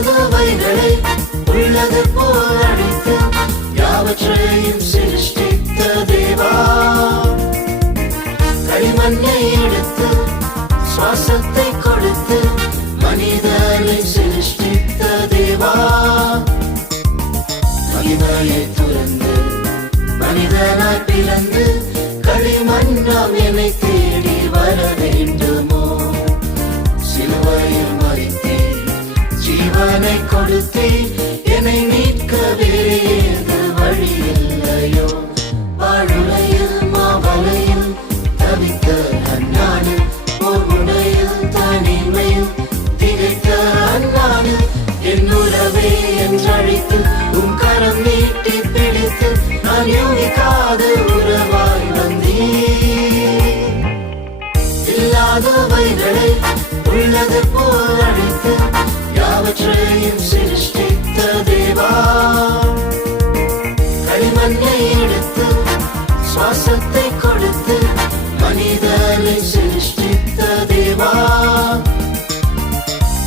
இல்லாதவைகளை உள்ளது போல் அழைத்து யாவற்றையும் சிருஷ்டித்த தேவா, களிமண்ணை எடுத்து சுவாசத்தை கொடுத்து மனிதனை சிருஷ்டித்த தேவா, மகிமையை துறந்து மனிதனாய் பிறந்து களிமண்ணாம் என்னை தேடி வர வேண்டுமோ? சிலுவையில் மரித்தீர், ஜீவனை கொடுத்தீர், என்னை மீட்க வேறு வழி இல்லையோ? வாழுலையில் மாவலையில் தவித்த அண்ணானு, ஓர் முனையில் தனிமையில் திகைத்த அண்ணானு, என் உறவே என்றழைத்து உன் கரம் நீட்டி பிடித்து நான் யோகிக்காத உறவாய் வந்தீர். இல்லாதவைகளை உள்ளது போல் அழைத்து யாவற்றையும் சிருஷ்டித்த தேவா, களிமண்ணை எடுத்து சுவாசத்தை கொடுத்து மனிதனை சிருஷ்டித்த தேவா,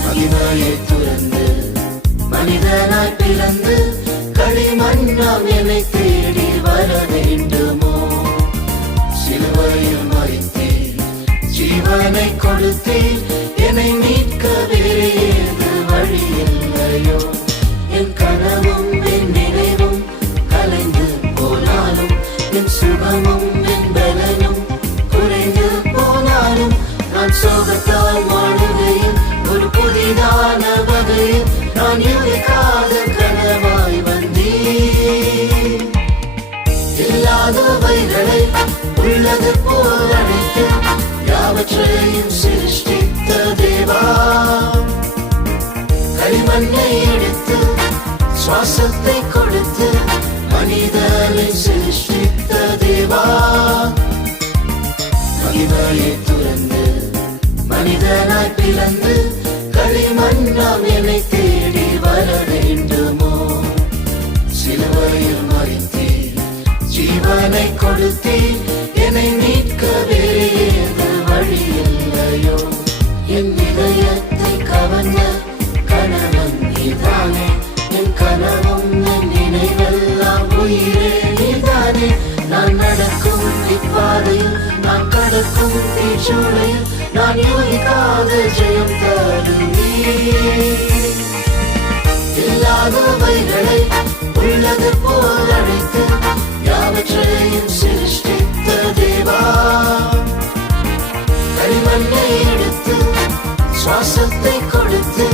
மகிமையை துறந்து மனிதனாய் பிறந்து களிமண்ணாம் என்னை தேடி வர வேண்டுமோ? சிலுவையில் மரித்தீர், ஜீவனை கொடுத்தீர், என்னை மீட்க வேறு வழி இல்லையோ? என் கனவும் என் நினைவும் கலைந்து போனாலும், என் சுகமும் என் பலனும் குறைந்து போனாலும், நான் சோகத்தால் வாழுகையில் ஒரு புதிதான வகையில் நான் யோகிக்காத கனவாய் வந்தீர். இல்லாதவைகளை உள்ளது போல் அழைத்து யாவற்றையும் சிருஷ்டித்த தேவா, களிமண்ணை எடுத்து சுவாசத்தை கொடுத்து மனிதனை சிருஷ்டித்த தேவா, மகிமையை துறந்து மனிதனாய் பிறந்து களிமண்ணாம் என்னை தேடி வர வேண்டுமோ? சிலுவையில் மரித்தீர், ஜீவனை கொடுத்தீர், என்னை மீட்க வேறு வழி இல்லையோ? என் இதயத்தை கவர்ந்த கணவன் நீதானே, என் கனவும் என் நினைவெல்லாம் உயிரே நீதானே. நான் நடக்கும் இப்பாதையில், நான் கடக்கும் தீச்சூளையில், நான் யோகிக்காத ஜெயம் தருவீர். இல்லாதவைகளை உள்ளது போல் அழைத்து யாவற்றையும் சிருஷ்டித்த தேவா, களிமண்ணை எடுத்து சுவாசத்தை கொடுத்து